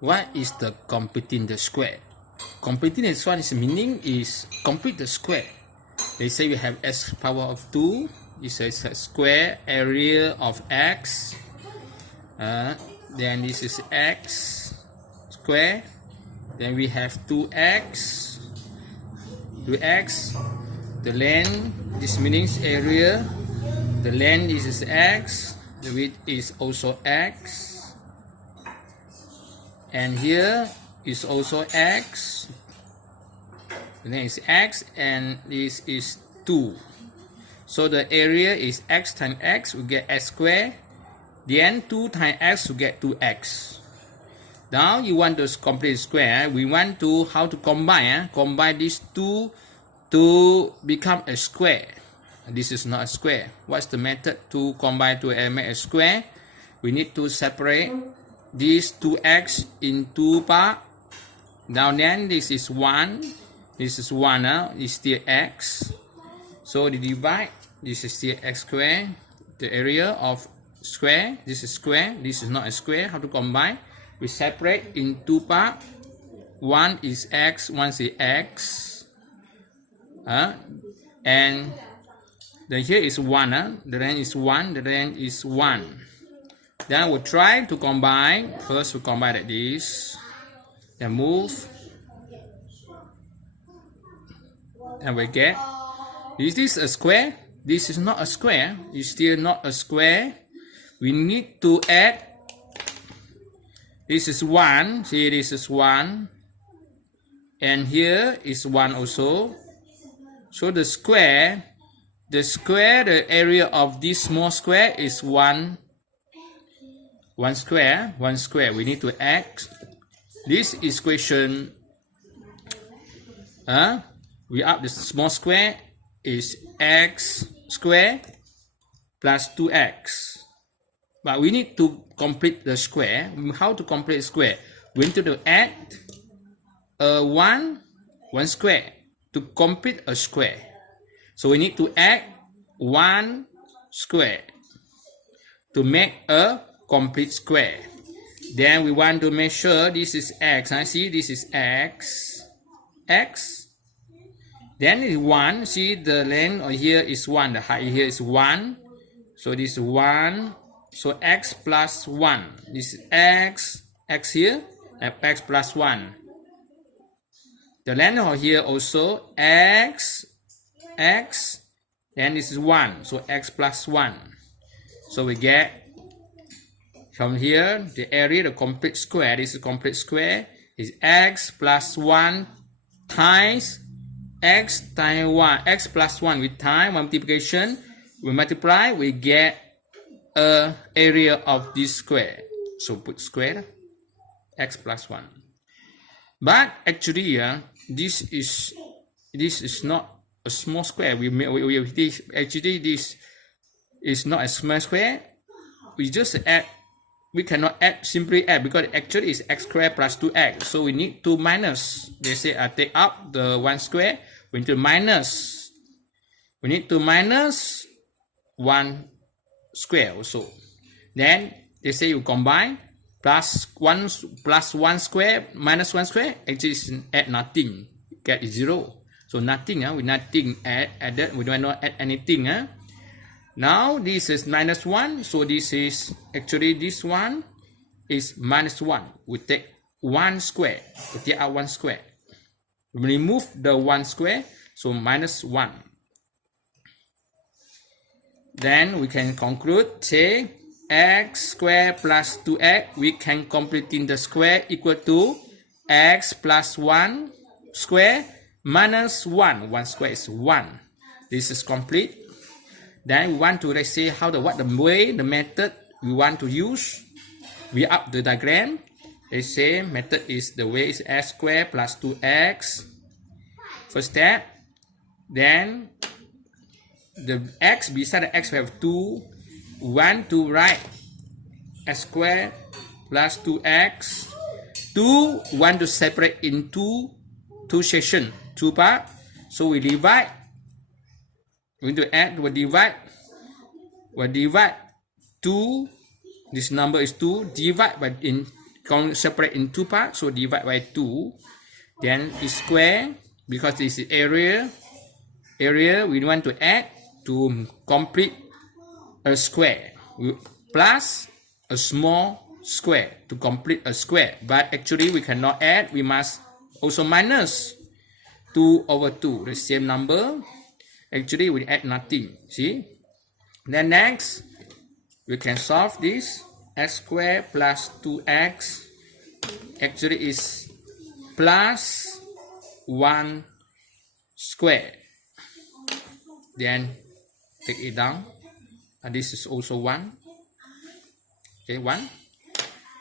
What is the completing the square? Completing this one is meaning is complete the square. They say we have x power of 2. This is a square area of x. Then this is x square. Then we have 2x. 2x. The length, this means area. The length is x. The width is also x. And here is also x. The name is x, and this is 2. So the area is x times x, we get x squared. Then 2 times x, we get 2x. Now you want to complete square. We want to how to combine. Combine these two to become a square. This is not a square. What's the method to combine to make a square? We need to separate these 2x in 2 parts. Now then this is 1. This is 1 now. It's still x. So the divide. This is still x squared. The area of square. This is square. This is not a square. How to combine? We separate in 2 parts. 1 is x. 1 is x. And then here is 1. The range is 1. The range is 1. Then we'll try to combine. First we combine like this. Then move. And we get. Is this a square? This is not a square. It's still not a square. We need to add. This is 1. See, this is 1. And here is 1 also. So the area of this small square is 1 square. We need to add. This is equation. We up the small square is x squared plus 2x. But we need to complete the square. How to complete square? We need to add 1 square to complete a square. So we need to add 1 square to make a complete square. Then we want to make sure this is x. I see this is x. Then is 1. See the length here is 1. The height here is 1. So this is 1. So x plus 1. This is x here, and x plus 1. The length here also x. Then this is 1. So x plus 1. So we get from here the area, the complete square. This is complete square is x plus 1 times x times 1. X plus 1 with time multiplication. We multiply, we get a area of this square. So put square x plus 1. But actually, this is not a small square. Actually this is not a small square. We just add. We cannot add, simply add, because actually it's x squared plus 2x. So we need to minus. They say take up the 1 square. We need to minus. We need to minus 1 square also. Then they say you combine plus 1 square minus 1 square. Actually it's add nothing. Get 0. So nothing. We nothing added. We do not add anything. Now this is minus 1. So this is actually this one is minus 1. We take 1 square. We take out 1 square. We remove the 1 square. So minus 1. Then we can conclude. Say x square plus 2x. We can complete in the square equal to x plus 1 square minus 1. 1 square is 1. This is complete. Then we want to, let's say, the method we want to use. We up the diagram. They say method is the way is x squared plus 2x. First step. Then the x, beside the x we have 2. We want to write x squared plus 2x. 2 we want to separate in two sections, 2 parts. So we divide. We need to add, we divide 2. This number is 2. Divide by in separate in two parts, so divide by 2. Then is square, because this is area we want to add to complete a square, plus a small square to complete a square. But actually we cannot add, we must also minus 2 over 2, the same number. Actually we add nothing, see. Then next we can solve this. X squared plus 2x actually is plus 1 square. Then take it down, and this is also 1. Okay, 1.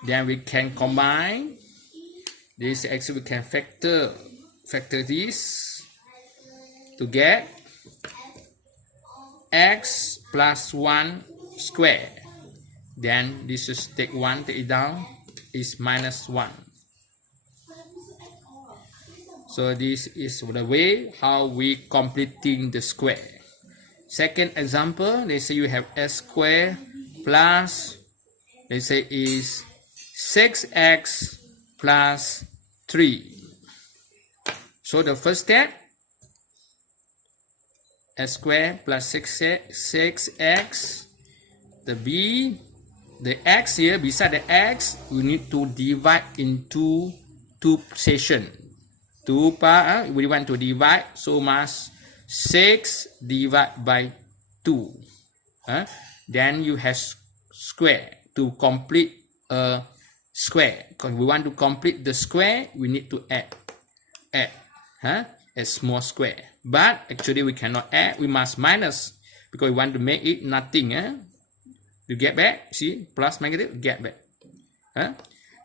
Then we can combine this. Actually we can factor this to get x plus 1 square. Then this is take 1, take it down, is minus 1. So this is the way how we completing the square. Second example, they say you have s squared plus, they say is 6x plus 3. So the first step, s squared plus 6x, the x here, beside the x, we need to divide into two sections. Two part, we want to divide, so must 6 divided by 2. Then you have square to complete a square. Because we want to complete the square, we need to add a small square. But actually we cannot add, we must minus, because we want to make it nothing. You get back, see, plus negative, get back.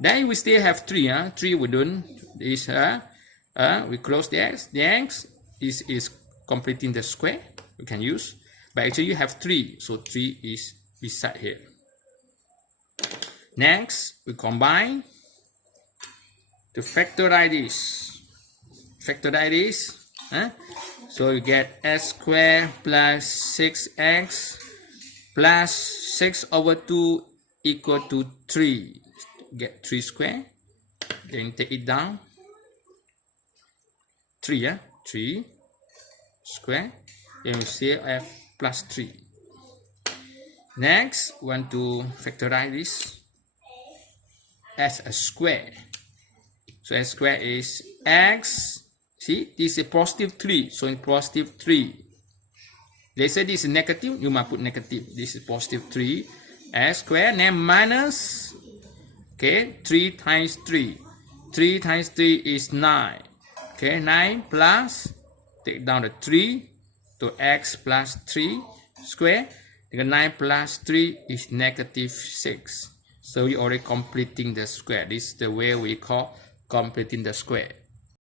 Then we still have 3. 3 we don't, this, we close the x. The x is completing the square, we can use. But actually you have 3, so 3 is beside here. Next, we combine to factorize this. So you get s squared plus 6x plus 6 over 2 equal to 3. Get 3 square. Then take it down. 3, 3 square. Then we still have plus 3. Next, we want to factorize this as a square. So s square is x. See, this is positive 3. So in positive 3. They say this is negative, you must put negative. This is positive 3. S square, then minus, okay, 3 times 3. 3 times 3 is 9. Okay, 9 plus, take down the 3 to x plus 3 square. 9 plus 3 is negative 6. So we already completing the square. This is the way we call completing the square.